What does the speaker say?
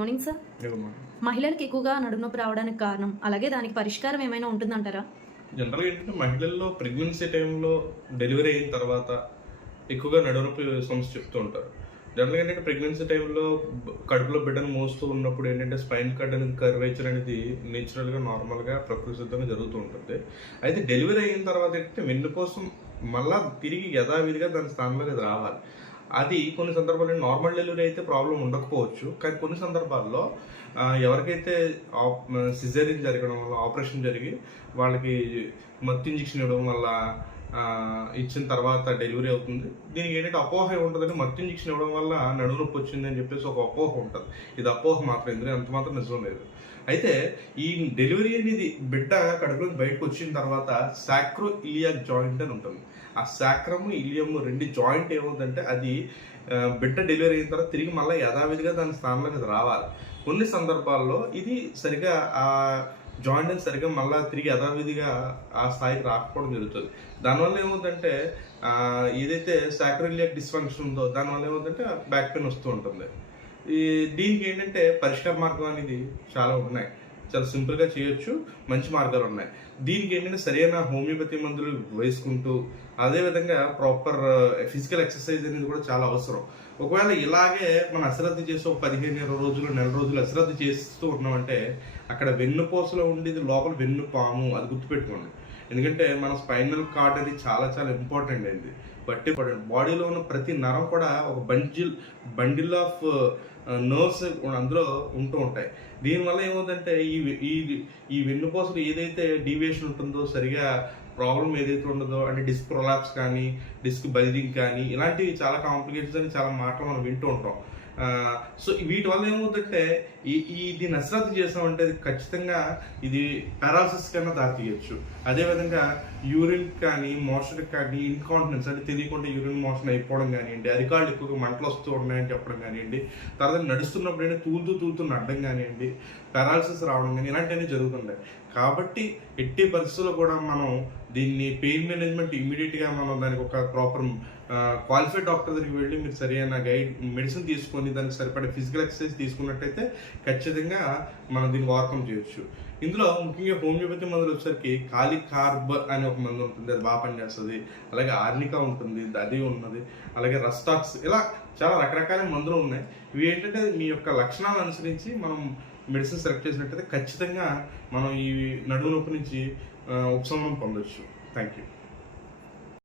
Morning sir. మహిళలకు ఎక్కువగా నడుము నొప్పి రావడానికి కారణం, అలాగే దానికి పరిష్కారం ఏమైనా ఉంటుందంటారా? జనరల్గా ఏంటంటే మహిళల్లో ప్రెగ్నెన్సీ టైంలో డెలివరీ అయిన తర్వాత ఎక్కువగా నడుము నొప్పి సమస్య చెప్తూ ఉంటారు. జనరల్గా ఏంటంటే ప్రెగ్నెన్సీ టైంలో కడుపులో బిడ్డను మోస్తూ ఉన్నప్పుడు ఏంటంటే స్పైన్ కట్ అనేది కర్వేచర్ అనేది నేచురల్గా నార్మల్గా ప్రకృతి సిద్ధంగా జరుగుతూ ఉంటుంది. అయితే డెలివరీ అయిన తర్వాత ఏంటంటే వెన్నుకోసం మళ్ళా తిరిగి యథావిధిగా దాని స్థానంలోకి అది రావాలి. అది కొన్ని సందర్భాల్లో నార్మల్ డెలివరీ అయితే ప్రాబ్లం ఉండకపోవచ్చు, కానీ కొన్ని సందర్భాల్లో ఎవరికైతే సిజేరియన్ జరగడం వల్ల ఆపరేషన్ జరిగి వాళ్ళకి మత్తు ఇంజెక్షన్ ఇవ్వడం వల్ల ఇచ్చిన తర్వాత డెలివరీ అవుతుంది. దీనికి ఏంటంటే అపోహ ఉంటుందంటే మత్తు ఇంజెక్షన్ ఇవ్వడం వల్ల నడుము నొప్పి వచ్చింది అని చెప్పేసి ఒక అపోహ ఉంటుంది. ఇది అపోహ మాత్రం, ఇందులో అంత మాత్రం నిజం లేదు. అయితే ఈ డెలివరీ అనేది బిడ్డ కడుపులోకి బయటకు వచ్చిన తర్వాత సాక్రో ఇలియాక్ జాయింట్ అని ఉంటుంది. ఆ సాక్రము ఇలియము రెండు జాయింట్ ఏమవుతుందంటే అది బిడ్డ డెలివరీ అయిన తర్వాత తిరిగి మళ్ళీ యథావిధిగా దాని స్థానంలోకి అది రావాలి. కొన్ని సందర్భాల్లో ఇది సరిగా ఆ జాయింట్ అని సరిగ్గా మళ్ళీ తిరిగి యథావిధిగా ఆ స్థాయికి రాకపోవడం జరుగుతుంది. దానివల్ల ఏమవుతుందంటే ఏదైతే సాక్రోఇలియాక్ డిస్ఫంక్షన్ ఉందో దానివల్ల ఏమవుతుందంటే బ్యాక్ పెయిన్ వస్తూ ఉంటుంది. దీనికి ఏంటంటే పరిష్కార మార్గం అనేది చాలా ఉన్నాయి, చాలా సింపుల్గా చేయొచ్చు, మంచి మార్గాలు ఉన్నాయి. దీనికి ఏంటంటే సరైన హోమియోపతి మందులు వేసుకుంటూ అదేవిధంగా ప్రాపర్ ఫిజికల్ ఎక్సర్సైజ్ అనేది కూడా చాలా అవసరం. ఒకవేళ ఇలాగే మనం అశ్రద్ధ చేసి ఒక 15-20 రోజులు, నెల రోజులు అశ్రద్ధ చేస్తూ ఉన్నామంటే అక్కడ వెన్నుపూసలో ఉండేది లోపల వెన్నుపాము, అది గుర్తుపెట్టుకోండి. ఎందుకంటే మన స్పైనల్ కార్డ్ అనేది చాలా చాలా ఇంపార్టెంట్ అయింది. బట్టి బాడీలో ఉన్న ప్రతి నరం కూడా ఒక బండిల్ ఆఫ్ నర్వ్స్ అందులో ఉంటూ ఉంటాయి. దీనివల్ల ఏమవుతుందంటే ఈ వెన్నుపూసలు ఏదైతే డీవియేషన్ ఉంటుందో, సరిగా ప్రాబ్లం ఏదైతే ఉండదో అంటే డిస్క్ ప్రొలాప్స్ కానీ, డిస్క్ బల్జింగ్ కానీ, ఇలాంటివి చాలా కాంప్లికేషన్స్ అని చాలా మాటలు మనం వింటూ ఉంటాం. సో వీటి వల్ల ఏమవుతుందంటే దీన్ని అశ్రద్ధ చేసామంటే అది ఖచ్చితంగా ఇది పారాలసిస్ కన్నా దారితీయచ్చు. అదేవిధంగా యూరిన్ కానీ, మోషన్ కానీ, ఇన్కాంటినెన్స్ అంటే తెలియకుండా యూరిన్ మోషన్ అయిపోవడం కానివ్వండి, అరికాళ్ళు ఎక్కువగా మంటలు వస్తూ ఉన్నాయని చెప్పడం కానివ్వండి, తర్వాత నడుస్తున్నప్పుడు ఏంటంటే తూలుతూ నడ్డం కానివ్వండి, పారాలసిస్ రావడం కానీ ఇలాంటివన్నీ జరుగుతుంటాయి. కాబట్టి ఎట్టి పరిస్థితుల్లో కూడా మనం దీన్ని పెయిన్ మేనేజ్మెంట్ ఇమీడియట్గా మనం దానికి ఒక ప్రాపర్ క్వాలిఫైడ్ డాక్టర్ దగ్గరికి వెళ్ళి మీరు సరైన మెడిసిన్ తీసుకొని దానికి సరిపడే ఫిజికల్ ఎక్సర్సైజ్ తీసుకున్నట్టయితే ఖచ్చితంగా మనం దీన్ని ఓవర్కమ్ చేయొచ్చు. ఇందులో ముఖ్యంగా హోమియోపతి మందులు వచ్చేసరికి కాలికార్బ్ అనే ఒక మందు ఉంటుంది, అది బాగా పనిచేస్తుంది. అలాగే ఆర్నికా ఉంటుంది, అది ఉన్నది. అలాగే రస్టాక్స్, ఇలా చాలా రకరకాల మందులు ఉన్నాయి. ఇవి ఏంటంటే మీ యొక్క లక్షణాలను అనుసరించి మనం మెడిసిన్ సెలెక్ట్ చేసినట్టయితే ఖచ్చితంగా మనం ఈ నడుము నొప్పి నుంచి ఉపశమనం పొందొచ్చు. Thank you.